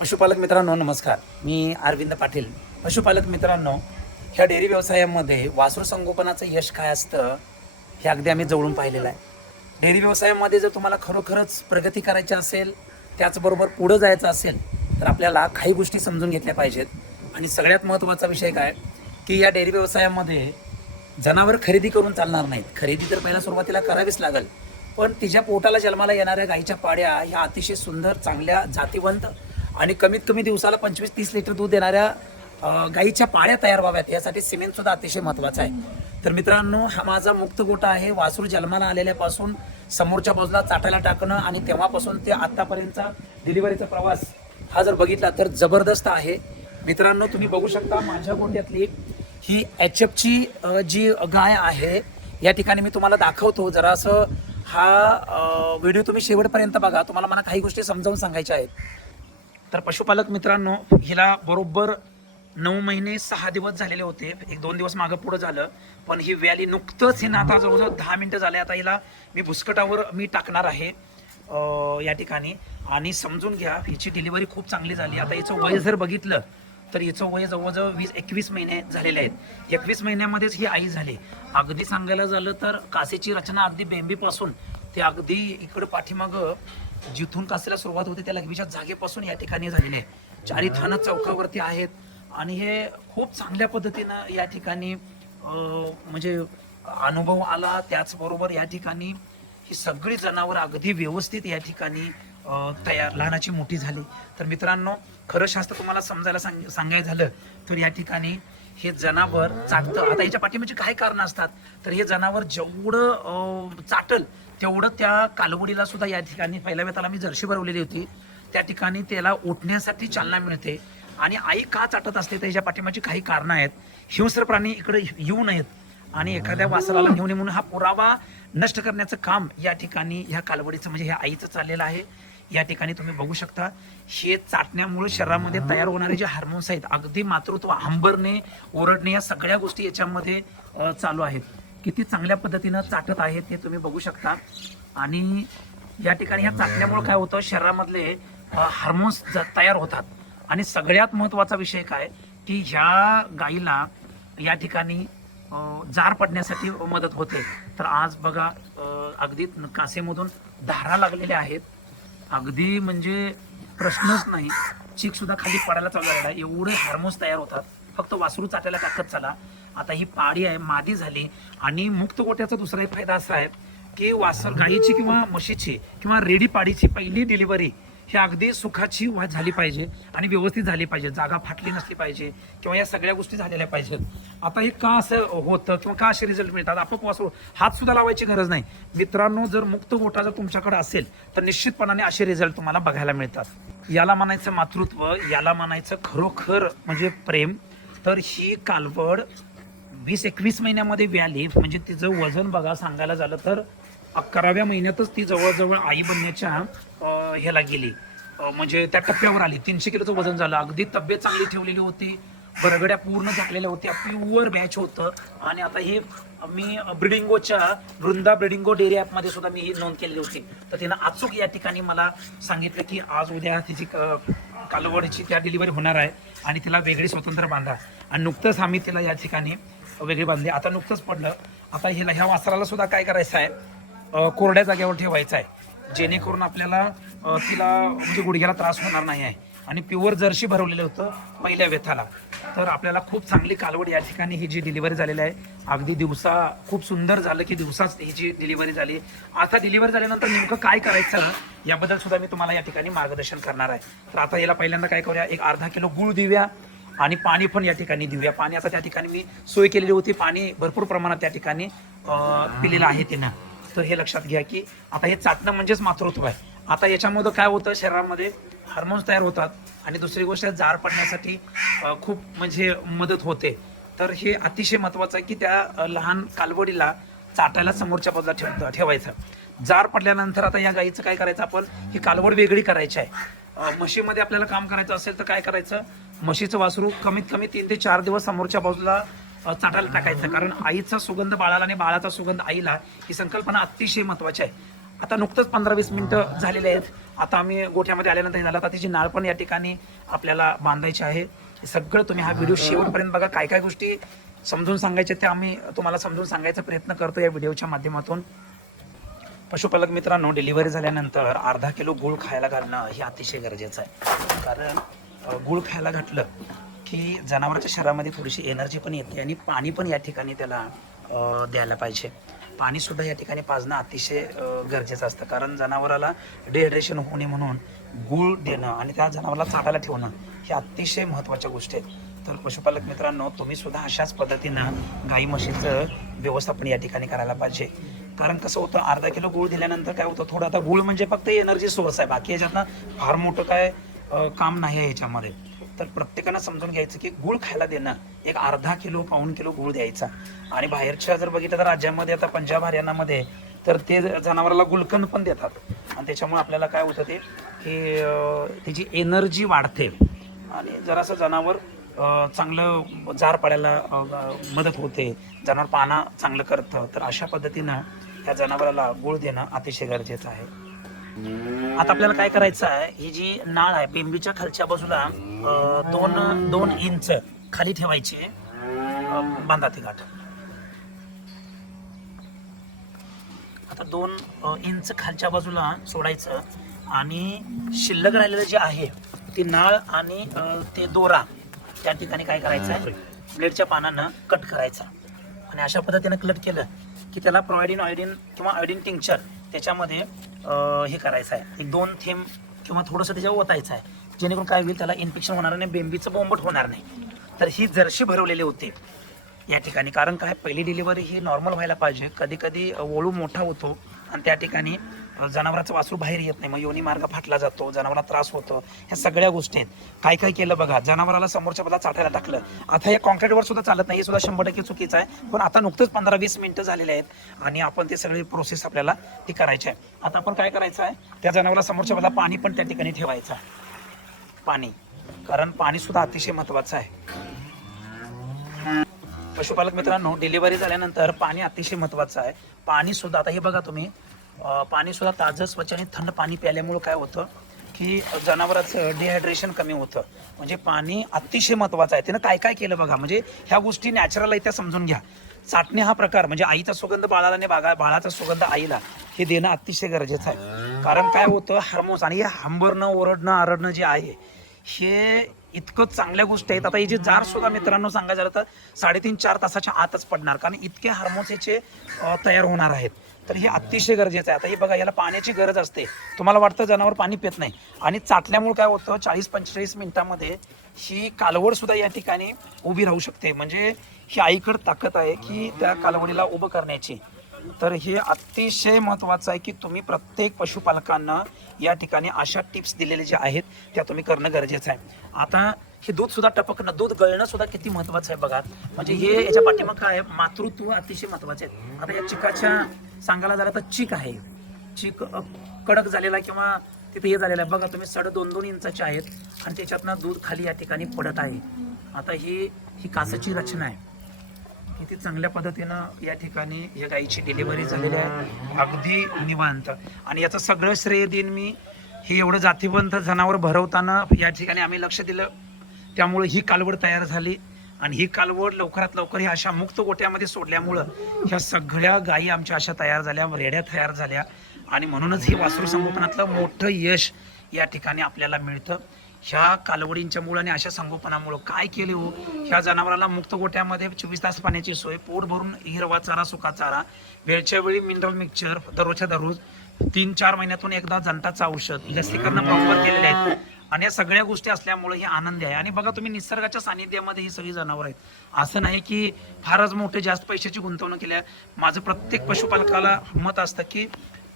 पशुपालक मित्रांनो नमस्कार. मी अरविंद पाटील. पशुपालक मित्रांनो, ह्या डेअरी व्यवसायामध्ये वासरू संगोपनाचं यश काय असतं हे अगदी आम्ही जवळून पाहिलेलं आहे. डेअरी व्यवसायामध्ये जर तुम्हाला खरोखरच प्रगती करायची असेल, त्याचबरोबर पुढं जायचं असेल, तर आपल्याला काही गोष्टी समजून घेतल्या पाहिजेत. आणि सगळ्यात महत्त्वाचा विषय काय की या डेअरी व्यवसायामध्ये जनावर खरेदी करून चालणार नाहीत. खरेदी तर पहिला सुरुवातीला करावीच लागेल, पण तिच्या पोटाला जन्माला येणाऱ्या गाईच्या पाड्या ह्या अतिशय सुंदर, चांगल्या, जातीवंत आणि कमीत कमी दिवसाला 25-30 लिटर दूध देणाऱ्या गाईच्या पाड्या तयार व्हाव्यात, यासाठी सिमेंटसुद्धा अतिशय महत्त्वाचं आहे. तर मित्रांनो, हा माझा मुक्त गोठा आहे. वासरू जन्माला आलेल्यापासून समोरच्या बाजूला चाटायला टाकणं आणि तेव्हापासून ते आत्तापर्यंतचा डिलिव्हरीचा प्रवास हा जर बघितला तर जबरदस्त आहे. मित्रांनो, तुम्ही बघू शकता माझ्या गोठ्यातली ही HFची जी गाय आहे. या ठिकाणी मी तुम्हाला दाखवतो जरासं. हा व्हिडिओ तुम्ही शेवटपर्यंत बघा, तुम्हाला मला काही गोष्टी समजावून सांगायच्या आहेत. तर पशुपालक मित्रांनो, हिला बरोबर 9 महिने 6 दिवस झालेले होते. 1-2 दिवस मागं पुढं झालं, पण ही व्याली नुकतंच, हे ना आता जवळजवळ 10 मिनटं झाले. आता हिला मी भुसकटावर मी टाकणार आहे या ठिकाणी. आणि समजून घ्या, हिची डिलिव्हरी खूप चांगली झाली. आता हिचं वय जर बघितलं तर हिचं वय जवळजवळ 20-21 महिने झालेले आहेत. 21 महिन्यामध्येच ही आई झाली. अगदी सांगायला झालं तर कासेची रचना अगदी बेंबीपासून ते अगदी इकडं पाठीमागं जिथून कासेला सुरुवात होते त्या लघवीच्या जागेपासून या ठिकाणी झालेले आहे. चारी थानं चौकावरती आहेत आणि हे खूप चांगल्या पद्धतीनं या ठिकाणी म्हणजे अनुभव आला. त्याचबरोबर या ठिकाणी ही सगळी जनावर अगदी व्यवस्थित या ठिकाणी तयार, लहानाची मोठी झाली. तर मित्रांनो, खरं शास्त्र तुम्हाला समजायला सांगायचं झालं तर या ठिकाणी हे जनावर चाटतं. आता याच्या पाठीमागची काय कारणं असतात, तर हे जनावर जेवढं चाटल तेवढं त्या कालवडीला सुद्धा या ठिकाणी पहिल्या वेळेला मी जर्शी भरवलेली होती, त्या ठिकाणी त्याला उठण्यासाठी चालना मिळते. आणि आई का चाटत असते तर याच्या पाठीमागची काही कारणं आहेत. हिंस्र प्राणी इकडे येऊ नयेत आणि एखाद्या वासराला नेऊ नये म्हणून हा पुरावा नष्ट करण्याचं काम या ठिकाणी ह्या कालवडीचं म्हणजे ह्या आईचं चाललेलं आहे. या ठिकाणी तुम्ही बघू शकता, हे चाटण्यामुळे शरीरामध्ये तयार होणारे जे हार्मोन्स आहेत, अगदी मातृत्व, हंबरणे, ओरडणे, या सगळ्या गोष्टी याच्यामध्ये चालू आहेत. किती चांगल्या पद्धतीनं चाटत आहेत ते तुम्ही बघू शकता. आणि या ठिकाणी ह्या चाटण्यामुळे काय होतं, शरीरामधले हार्मोन्स तयार होतात. आणि सगळ्यात महत्त्वाचा विषय काय की ह्या गाईला या ठिकाणी जार पडण्यासाठी मदत होते. तर आज बघा, अगदी कासेमधून धारा लागलेल्या आहेत. अगदी म्हणजे प्रश्नच नाही, चीक सुद्धा खाली पडायला चालू झालेला आहे. एवढे हार्मोन्स तयार होतात फक्त वासरू चाटायला टाकत चला. आता ही पाडी आहे, मादी झाली. आणि मुक्त गोट्याचा दुसरा एक फायदा असा आहे की गाईची किंवा म्हशीची किंवा रेडी पाडीची पहिली डिलिव्हरी ही अगदी सुखाची झाली पाहिजे आणि व्यवस्थित झाली पाहिजे. जागा फाटली नसली पाहिजे किंवा या सगळ्या गोष्टी झालेल्या पाहिजेत. आता हे का असं होतं किंवा का असे रिझल्ट मिळतात, आपण वासरू हात सुद्धा लावायची गरज नाही. मित्रांनो, जर मुक्त गोठा जर तुमच्याकडे असेल तर निश्चितपणाने असे रिझल्ट तुम्हाला बघायला मिळतात. याला म्हणायचं मातृत्व, याला म्हणायचं खरोखर म्हणजे प्रेम. तर ही कालवड 20-21 महिन्यामध्ये व्याली, म्हणजे तिचं वजन बघा, सांगायला झालं तर 11व्या महिन्यातच ती जवळजवळ आई बनण्याच्या ह्याला गेली, म्हणजे त्या टप्प्यावर आली. 300 किलोचं वजन झालं. अगदी तब्येत चांगली ठेवलेली होती, बरगड्या पूर्ण झाकलेल्या होत्या, प्युअर बॅच होतं. आणि आता हे मी ब्रिडिंगोच्या वृंदा ब्रिडिंगो डेअरी ॲपमध्ये सुद्धा मी ही नोंद केलेली होती. तर तिनं अचूक या ठिकाणी मला सांगितलं की आज उद्या तिची कालवडीची त्या डिलिव्हरी होणार आहे आणि तिला वेगळी स्वतंत्र बांधा. आणि नुकतंच आम्ही तिला या ठिकाणी वेगळी बांधली. आता नुकतंच पडलं. आता ह्या वासराला सुद्धा काय करायचं आहे, कोरड्या जागेवर ठेवायचं आहे, जेणेकरून आपल्याला तिला म्हणजे गुडघ्याला त्रास होणार नाही आहे. आणि प्युअर जर्शी भरवलेलं होतं पहिल्या वेथाला. तर आपल्याला खूप चांगली कालवड या ठिकाणी ही जी डिलिव्हरी झालेली आहे, अगदी दिवसा खूप सुंदर झालं की दिवसाच ही जी डिलिव्हरी झाली. आता डिलिव्हरी झाल्यानंतर नेमकं काय करायचं याबद्दल सुद्धा मी तुम्हाला या ठिकाणी मार्गदर्शन करणार आहे. तर आता याला पहिल्यांदा काय करूया, एक अर्धा किलो गूळ देऊया आणि पाणी पण या ठिकाणी देऊया. पाणी आता त्या ठिकाणी मी सोय केलेली होती, पाणी भरपूर प्रमाणात त्या ठिकाणी पिलेलं आहे तिनं. तर हे लक्षात घ्या की आता हे चाटणं म्हणजेच मातृत्व आहे. आता याच्यामध्ये काय होतं, शरीरामध्ये हार्मोन्स तयार होतात आणि दुसरी गोष्ट जार पडण्यासाठी खूप म्हणजे मदत होते. तर हे अतिशय महत्त्वाचं आहे की त्या लहान कालवडीला चाटायला समोरच्या बाजूला ठेवायचं. जार पडल्यानंतर आता या गाईचं काय करायचं, आपण ही कालवड वेगळी करायची आहे. म्हशीमध्ये आपल्याला काम करायचं असेल तर काय करायचं, म्हशीचं वासरू कमीत कमी 3 ते 4 दिवस समोरच्या बाजूला चाटायला टाकायचं. कारण आईचा सुगंध बाळाला आणि बाळाचा सुगंध आईला, ही संकल्पना अतिशय महत्त्वाची आहे. आता नुकतंच 15-20 मिनिटं झालेले आहेत. आता आम्ही गोठ्यामध्ये आल्यानंतर हे झालं. आता तिची नाळ पण या ठिकाणी आपल्याला बांधायची आहे. हे सगळं तुम्ही हा व्हिडिओ शेवटपर्यंत बघा. काय काय गोष्टी समजून सांगायच्या ते आम्ही तुम्हाला समजून सांगायचा प्रयत्न करतो या व्हिडिओच्या माध्यमातून. पशुपालक मित्रांनो, डिलिव्हरी झाल्यानंतर अर्धा किलो गूळ खायला घालणं हे अतिशय गरजेचं आहे. कारण गूळ खायला घातलं की जनावराच्या शरीरामध्ये थोडीशी एनर्जी पण येते आणि पाणी पण या ठिकाणी त्याला द्यायला पाहिजे. पाणीसुद्धा या ठिकाणी पाजणं अतिशय गरजेचं असतं. कारण जनावराला डिहायड्रेशन होऊ नये म्हणून गूळ देणं आणि त्या जनावराला चाटायला ठेवणं हे अतिशय महत्त्वाच्या गोष्टी आहेत. तर पशुपालक मित्रांनो, तुम्ही सुद्धा अशाच पद्धतीनं गाई म्हशीचं व्यवस्थापन या ठिकाणी करायला पाहिजे. कारण कसं होतं, अर्धा किलो गूळ दिल्यानंतर काय होतं, थोडं आता गूळ म्हणजे फक्त एनर्जी सोर्स आहे, बाकी याच्यातनं फार मोठं काय काम नाही आहे याच्यामध्ये. तर प्रत्येकानं समजून घ्यायचं की गूळ खायला देणं एक अर्धा किलो पाऊण किलो गूळ द्यायचा. आणि बाहेरच्या जर बघितलं तर राज्यामध्ये आता पंजाब हरियाणामध्ये तर ते जनावराला गुलकंद पण देतात आणि त्याच्यामुळे आपल्याला काय होतं ते की त्याची एनर्जी वाढते आणि जरासं जनावर चांगलं जार पाडायला मदत होते, जनावर पाना चांगलं करतं. तर अशा पद्धतीनं त्या जनावराला गूळ देणं अतिशय गरजेचं आहे. आता आपल्याला काय करायचं आहे, ही जी नाळ आहे बेंबीच्या खालच्या बाजूला 2 इंच खाली ठेवायची बांधा ती गाठ. आता 2 इंच खालच्या बाजूला सोडायचं आणि शिल्लक राहिलेलं जे आहे ती नाळ आणि ते दोरा त्या ठिकाणी काय करायचं आहे, ब्लेडच्या पानानं कट करायचा. आणि अशा पद्धतीनं कट केलं की त्याला प्रोव्हायडिन आयोडीन किंवा आयोडीन टिंक्चर त्याच्यामध्ये हे करायचं आहे, 1-2 थेंब किंवा थोडंसं त्याच्यावर ओतायचं आहे, जेणेकरून काय होईल, त्याला इन्फेक्शन होणार नाही, बेंबीचं बोंबट होणार नाही. तर ही जर्शी भरवलेली होती या ठिकाणी. कारण काय, पहिली डिलिव्हरी ही नॉर्मल व्हायला पाहिजे. कधी कधी वळू मोठा होतो आणि त्या ठिकाणी जनावराचं वासरू बाहेर येत नाही, मग योनी मार्ग फाटला जातो, जनावराला त्रास होतो. ह्या सगळ्या गोष्टी आहेत. काय काय केलं बघा, जनावराला समोरच्या बाजूला चाटायला टाकलं. आता या कॉन्क्रीटवर सुद्धा चालत नाही, हे सुद्धा 100% चुकीचं आहे. पण आता नुकतंच 15-20 मिनिटं झालेले आहेत आणि आपण ते सगळी प्रोसेस आपल्याला ती करायची आहे. आता आपण काय करायचं आहे, त्या जनावराला समोरच्या बाजूला पाणी पण त्या ठिकाणी ठेवायचं आहे. पाणी, कारण पाणी सुद्धा अतिशय महत्वाचं आहे. पशुपालक मित्रांनो, डिलिव्हरी झाल्यानंतर पाणी अतिशय महत्वाचं आहे. पाणी सुद्धा, आता हे बघा तुम्ही, पाणी सुद्धा ताजं स्वच्छ आणि थंड पाणी प्यायल्यामुळं काय होतं की जनावराचं डिहायड्रेशन कमी होतं. म्हणजे पाणी अतिशय महत्वाचं आहे. त्यानं काय काय केलं बघा, म्हणजे ह्या गोष्टी नॅचरल आहे त्या समजून घ्या. चाटणे हा प्रकार म्हणजे आईचा सुगंध बाळाला आणि बाळाचा सुगंध आईला हे देणं अतिशय गरजेचं आहे. कारण काय होतं, हार्मोन्स आणि हे हंबरणं ओरडणं आरडणं जे आहे हे इतकं चांगल्या गोष्टी आहेत. आता ही जी जार सुद्धा मित्रांनो सांगायचं झालं तर 3.5-4 तासाच्या आतच पडणार, कारण इतके हार्मोन्स याचे तयार होणार आहेत. तर हे अतिशय गरजेचं आहे. आता हे बघा, याला पाण्याची गरज असते. तुम्हाला वाटतं जनावर पाणी पित नाही, आणि चाटल्यामुळे काय होतं, 40-45 मिनिटांमध्ये ही कालवड सुद्धा या ठिकाणी उभी राहू शकते. म्हणजे ही आईकडे ताकद आहे की त्या कालवडीला उभं करण्याची. तर हे अतिशय महत्त्वाचं आहे की तुम्ही प्रत्येक पशुपालकांना या ठिकाणी अशा टिप्स दिलेले जे आहेत त्या तुम्ही करणं गरजेचं आहे. आता हे दूध सुद्धा टपकणं, दूध गळणं सुद्धा किती महत्त्वाचं आहे बघा. म्हणजे हे याच्या पाठीमाग काय आहे, मातृत्व अतिशय महत्त्वाचे आहे. आता या चिकाच्या सांगायला झालं तर चिक आहे, चिक कडक झालेला किंवा तिथे हे झालेलं आहे बघा तुम्ही, 2.5 इंचाचे आहेत आणि त्याच्यातनं दूध खाली या ठिकाणी पडत आहे. आता ही कासाची रचना आहे, किती चांगल्या पद्धतीनं या ठिकाणी या गाईची डिलिव्हरी झालेली आहे, अगदी निवांत. आणि याचं सगळं श्रेय देईन मी, हे एवढं जातीवंत जनावर भरवताना या ठिकाणी आम्ही लक्ष दिलं, त्यामुळे ही कालवड तयार झाली. आणि ही कालवड लवकरात लवकर ह्या अशा मुक्त गोट्यामध्ये सोडल्यामुळं ह्या सगळ्या गायी आमच्या अशा तयार झाल्या, रेड्या तयार झाल्या. आणि म्हणूनच हे वासरू संगोपनातलं मोठं यश या ठिकाणी आपल्याला मिळतं. ह्या कालवडींच्या मुळे आणि अशा संगोपनामुळं काय केले हो, ह्या जनावराला मुक्त गोट्यामध्ये 24 तास पाण्याची सोय, पोट भरून हिरवा चारा, सुका चारा, वेळच्या वेळी मिनरल मिक्सचर, दररोजच्या दररोज 3-4 महिन्यातून एकदा जंताचं औषध, लसीकरण प्रॉपर केलेले आहेत. आणि या सगळ्या गोष्टी असल्यामुळे हे आनंद आहे. आणि बघा तुम्ही, निसर्गाच्या सानिध्यामध्ये ही सगळी जनावर आहेत. असं नाही की फारच मोठे जास्त पैशाची गुंतवणूक केली आहे. माझं प्रत्येक पशुपालकाला मत असतं की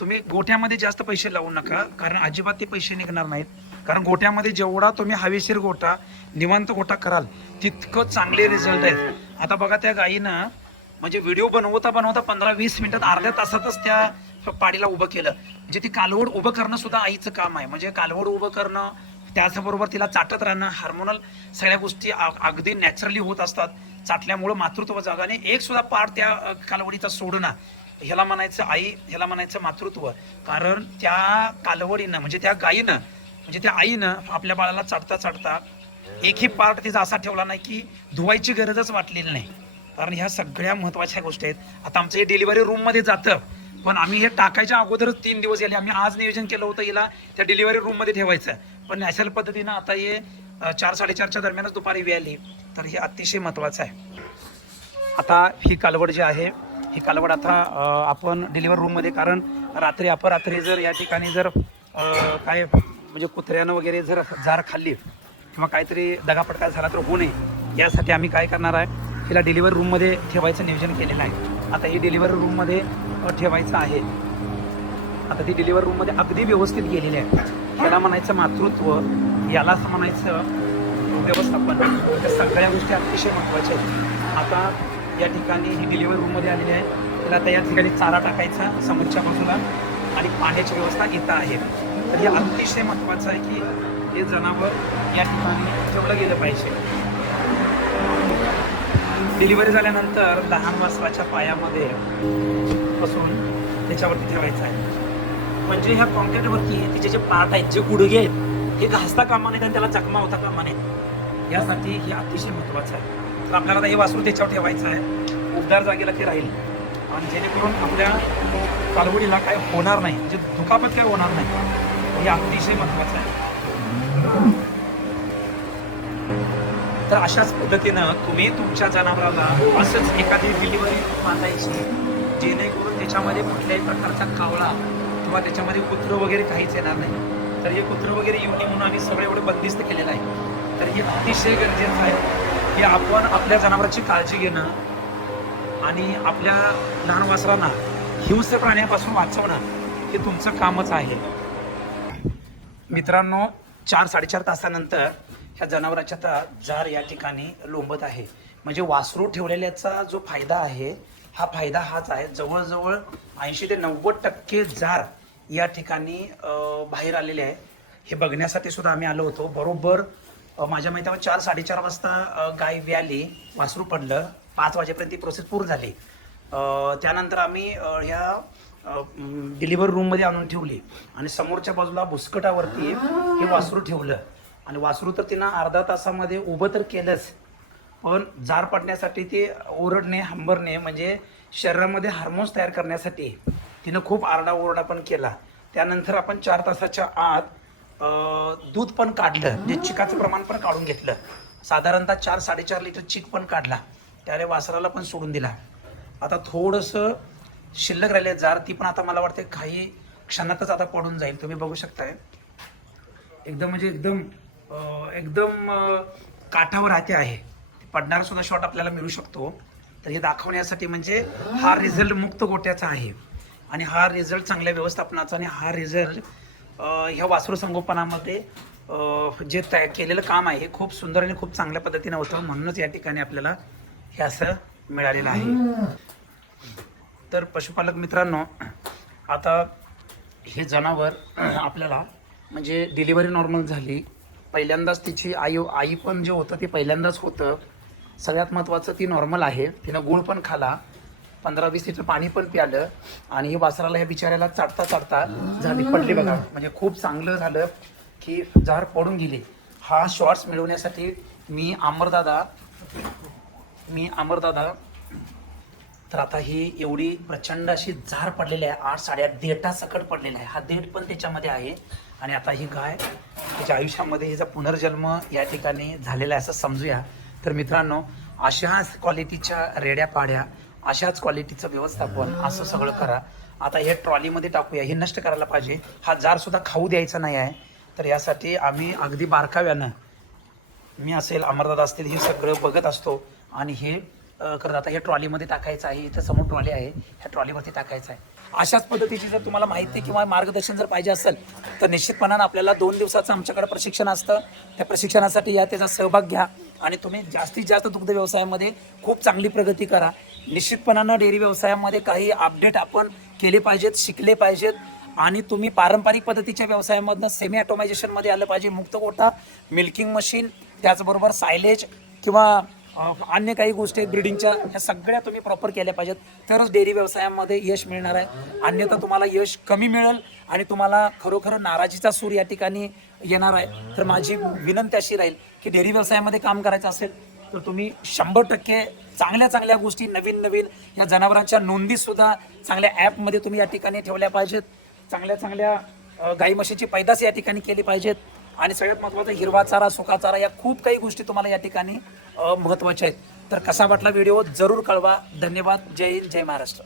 तुम्ही गोठ्यामध्ये जास्त पैसे लावू नका, कारण अजिबात ते पैसे निघणार नाहीत. कारण गोठ्यामध्ये जेवढा तुम्ही हवेशीर गोठा, निवांत गोठा कराल तितकं चांगले रिझल्ट आहेत. आता बघा, त्या गायीनं म्हणजे व्हिडिओ बनवता 15-20 मिनिटात, अर्ध्या तासातच त्या पाडीला उभं केलं. म्हणजे ती कालवड उभं करणं सुद्धा आईचं काम आहे. म्हणजे कालवड उभं करणं, त्याचबरोबर तिला चाटत राहणं, हार्मोनल सगळ्या गोष्टी अगदी नॅचरली होत असतात. चाटल्यामुळं मातृत्व जागाने एक सुद्धा पार्ट त्या कालवडीचा सोडणं ह्याला म्हणायचं आई, ह्याला म्हणायचं मातृत्व. कारण त्या कालवडीनं म्हणजे त्या गायीनं म्हणजे त्या आईनं आपल्या बाळाला चाटता चाटता एकही पार्ट तिचा असा ठेवला नाही की धुवायची गरजच वाटलेली नाही. कारण ह्या सगळ्या महत्त्वाच्या गोष्टी आहेत. आता आमचं हे डिलिव्हरी रूममध्ये जातं, पण आम्ही हे टाकायच्या अगोदरच 3 दिवस गेले. आम्ही आज नियोजन केलं होतं हिला त्या डिलिव्हरी रूममध्ये ठेवायचं, पण नॅचरल पद्धतीनं आता हे 4-4:30च्या दरम्यानच दुपारी वेळ आली. तर हे अतिशय महत्त्वाचं आहे. आता ही कालवड जी आहे, ही कालवड आता आपण डिलिव्हरी रूममध्ये, कारण रात्री अपरात्री जर या ठिकाणी जर काय म्हणजे कुत्र्यानं वगैरे जर जार खाल्ली किंवा काहीतरी दगापटका झाला तर होऊ नये, यासाठी आम्ही काय करणार आहे, हिला डिलिव्हरी रूममध्ये ठेवायचं नियोजन केलेलं आहे. आता ही डिलिव्हरी रूममध्ये ठेवायचं आहे. आता ती डिलिव्हरी रूममध्ये अगदी व्यवस्थित गेलेली आहे. याला म्हणायचं मातृत्व, याला म्हणायचं व्यवस्थापन. त्या सगळ्या गोष्टी अतिशय महत्त्वाच्या आहेत. आता या ठिकाणी ही डिलिव्हरी रूममध्ये आलेली आहे. त्याला आता या ठिकाणी चारा टाकायचा समोरच्या बाजूला आणि पाण्याची व्यवस्था इथं आहे. तर हे अतिशय महत्त्वाचं आहे की हे जनावर या ठिकाणी ठेवलं गेलं पाहिजे. डिलिव्हरी झाल्यानंतर लहान वासराच्या पायामध्ये बसून त्याच्यावरती ठेवायचं आहे. म्हणजे ह्या कॉन्क्रीटवरती तिचे जे पार्ट आहेत, जे गुडघे आहेत, हे घासता कामा नयेत आणि त्याला जखमा होता कामा नये, यासाठी हे अतिशय महत्त्वाचं आहे. तर आपल्याला हे वासरू त्याच्यावर ठेवायचं आहे, उबदार जागेला ते राहील आणि जेणेकरून आपल्या कालवडीला काय होणार नाही, म्हणजे दुखापत काय होणार नाही. हे अतिशय महत्त्वाचं आहे. तर अशाच पद्धतीनं तुम्ही तुमच्या जनावराला असंच एखादी डिलिव्हरी बांधायची, जेणेकरून त्याच्यामध्ये कुठल्याही प्रकारचा कावळा किंवा त्याच्यामध्ये कुत्रं वगैरे काहीच येणार नाही. तर हे कुत्रं वगैरे येऊ नये म्हणून आम्ही सगळं एवढं बंदिस्त केलेलं आहे. तर हे अतिशय गरजेचं आहे की आपण आपल्या जनावरांची काळजी घेणं आणि आपल्या लहान वासरांना हिंस्र प्राण्यापासून वाचवणं हे तुमचं कामच आहे. मित्रांनो, 4-4.5 तासानंतर ह्या जनावराच्या जार या ठिकाणी लोंबत आहे. म्हणजे वासरू ठेवलेल्याचा जो फायदा आहे, हा फायदा हाच आहे. जवळजवळ 80 ते 90% जार या ठिकाणी बाहेर आलेले आहे. हे बघण्यासाठी सुद्धा आम्ही आलो होतो. बरोबर माझ्या माहितीवर 4-4:30 वाजता गाय व्याली, वासरू पडलं, 5 वाजेपर्यंत ती प्रोसेस पूर्ण झाली. त्यानंतर आम्ही ह्या डिलिव्हरी रूममध्ये आणून ठेवली आणि समोरच्या बाजूला भुसकटावरती हे वासरू ठेवलं. आणि वासरू तर तिनं अर्धा तासामध्ये उभं तर केलंच, पण जार पडण्यासाठी ते ओरडणे, हंबरणे, म्हणजे शरीरामध्ये हार्मोन्स तयार करण्यासाठी तिनं खूप आरडाओरडा पण केला. त्यानंतर आपण 4 तासाच्या आत दूध पण काढलं, म्हणजे चिकाचं प्रमाण पण काढून घेतलं. साधारणतः 4-4.5 लिटर चिक पण काढला. त्याने वासराला पण सोडून दिला. आता थोडंसं शिल्लक राहिले जार, ती पण आता मला वाटते काही क्षणातच आता पडून जाईल. तुम्ही बघू शकताय एकदम म्हणजे एकदम काठावर राहते आहे. पडणारा सुद्धा शॉट आपल्याला मिळू शकतो. तर हे दाखवण्यासाठी म्हणजे हा रिझल्ट मुक्त गोट्याचा आहे आणि हा रिझल्ट चांगल्या व्यवस्थापनाचा आणि हा रिझल्ट ह्या वासरू संगोपनामध्ये जे तयार केलेलं काम आहे हे खूप सुंदर आणि खूप चांगल्या पद्धतीने होतं. म्हणूनच या ठिकाणी आपल्याला हे असं मिळालेलं आहे. तर पशुपालक मित्रांनो, आता हे जनावर आपल्याला म्हणजे डिलिव्हरी नॉर्मल झाली, पहिल्यांदाच तिची आई पण जे होतं ते पहिल्यांदाच होतं. सगळ्यात महत्त्वाचं ती नॉर्मल आहे. तिनं गुळ पण खाला, 15-20 लिटर पाणी पण प्यालं आणि हे वासराला ह्या बिचाऱ्याला चाटता झाली पडली बघा. म्हणजे खूप चांगलं झालं की जार पडून गेली. हा शॉर्ट्स मिळवण्यासाठी मी अमरदादा तर आता ही एवढी प्रचंड अशी जार पडलेली आहे, 8-8.5 देठासकट पडलेला आहे. हा देठ पण त्याच्यामध्ये आहे आणि आता ही गाय त्याच्या आयुष्यामध्ये हिचा पुनर्जन्म या ठिकाणी झालेला आहे असं समजूया. तर मित्रांनो, अशाच क्वालिटीच्या रेड्या पाड्या, अशाच क्वालिटीचं व्यवस्थापन असं सगळं करा. आता हे ट्रॉलीमध्ये टाकूया, हे नष्ट करायला पाहिजे. हा जार सुद्धा खाऊ द्यायचा नाही आहे. तर यासाठी आम्ही अगदी बारकाव्यानं, मी असेल, अमरदादा असतील, हे सगळं बघत असतो आणि हे करत. आता हे ट्रॉलीमध्ये टाकायचं आहे. इथं समोर ट्रॉली आहे, ह्या ट्रॉलीवरती टाकायचं आहे. अशाच पद्धतीची जर तुम्हाला माहिती किंवा मार्गदर्शन जर पाहिजे असेल तर निश्चितपणानं आपल्याला 2 दिवसाचं आमच्याकडे प्रशिक्षण असतं. त्या प्रशिक्षणासाठी या त्याचा सहभाग घ्या आणि तुम्ही जास्तीत जास्त दुग्ध व्यवसायामध्ये खूप चांगली प्रगती करा. निश्चितपणानं डेअरी व्यवसायामध्ये काही अपडेट आपण केले पाहिजेत, शिकले पाहिजेत आणि तुम्ही पारंपरिक पद्धतीच्या व्यवसायामधनं सेमी ऑटोमायझेशनमध्ये आलं पाहिजे. मुक्त गोठा, मिल्किंग मशीन, त्याचबरोबर सायलेज किंवा अन्य काही गोष्टी आहेत ब्रिडिंगच्या, ह्या सगळ्या तुम्ही प्रॉपर केल्या पाहिजेत, तरच डेअरी व्यवसायामध्ये यश मिळणार आहे. अन्यथा तुम्हाला यश कमी मिळेल आणि तुम्हाला खरोखर नाराजीचा सूर या ठिकाणी येणार आहे. तर माझी विनंती अशी राहील की डेअरी व्यवसायामध्ये काम करायचं असेल तर तुम्ही 100% चांगल्या गोष्टी, नवीन या जनावरांच्या नोंदीसुद्धा चांगल्या ॲपमध्ये तुम्ही या ठिकाणी ठेवल्या पाहिजेत. चांगल्या गाई म्हशीची पैदास या ठिकाणी केली पाहिजेत. आणि सगळ्यात महत्त्वाचं हिरवा चारा, सुका चारा, या खूप काही गोष्टी तुम्हाला या ठिकाणी महत्त्वाच्या आहेत. तर कसा वाटला व्हिडिओ जरूर कळवा. धन्यवाद. जय हिंद, जय महाराष्ट्र.